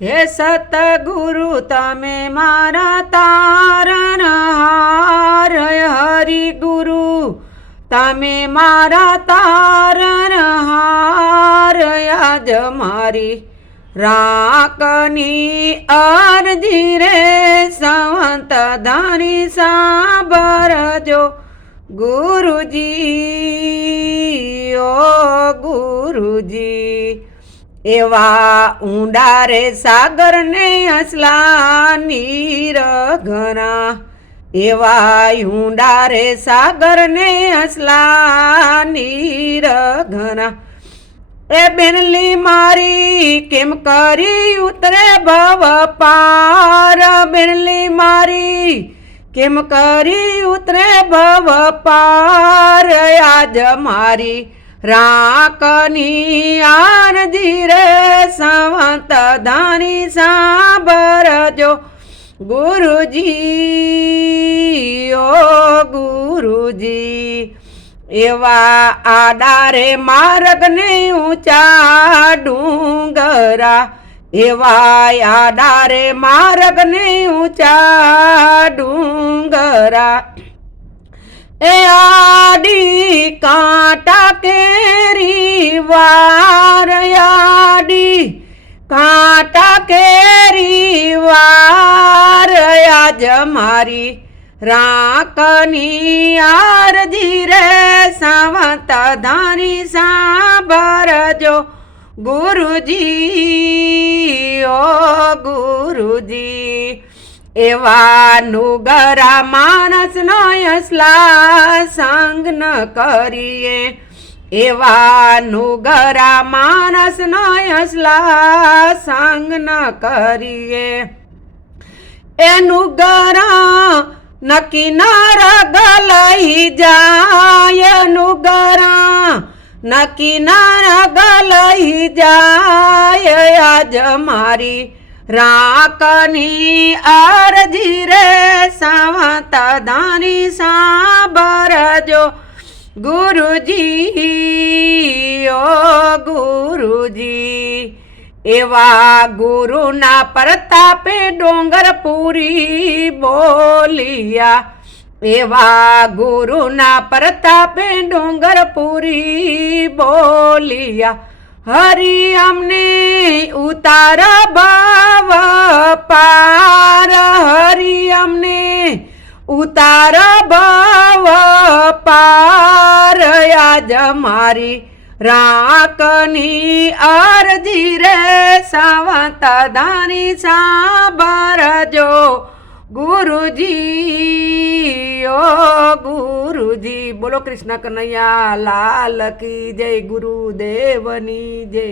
હે સતગુરુ તમે મારા તારણહાર, હરિ ગુરુ તમે મારા તારણહાર, આજ મારી રાખની અરજી રે સંવંત ધણી સાંભળજો ગુરુજી, ઓ ગુરુજી। એવા ઊંડા રે સાગરને અસલા નીર ઘણા, એવા ઊંડા રે સાગરને અસલા નીર ઘણા। એ બેનલી મારી કેમ કરી ઉતરે ભવ પાર, બેનલી મારી કેમ કરી ઉતરે ભવ પાર, આજ મારી રાખની આરજી રે સંવંત ધણી સાંભળજો ગુરુજી, ઓ ગુરુજી। એવા આડા રે માર્ગને ઊંચા ડુંગરા, એવા આડા રે માર્ગને ઊંચા ડુંગરા। એ આડી કાંટા કેરી વાર, આડી કાંટા કેરી વાર, આજ મારી રાખની આરજી રે સંવંત ધણી સાંભળજો ગુરુજી, ઓ ગુરુજી। એવા નુગરા માણસનો અસલા સંગ ન કરીએ, એવા નુગરા માણસનો અસલા સંગ ન કરીએ। એ નુગરા નકી નારગ લઈ જાય, નુગરા નકી નારગ લઈ જાય, આજ મારી રાખની અરજી રે સંવંત ધણી સાંભળજો ગુરુજી, ઓ ગુરુજી। એવા ગુરુના પ્રતાપે ડોંગર પૂરી બોલિયા, એવા ગુરુના પ્રતાપે ડોંગર પૂરી બોલિયા। હરિ અમને ઉતાર ભવ પાર, હરિ અમને ઉતાર ભવ પાર, આજ મારી રાખની અરજી રે સંવંત ધણી સાંભળજો ગુરુજી, ઓ ગુરુજી। બોલો કૃષ્ણ કનૈયા લાલ કી જય, ગુરુદેવની જય।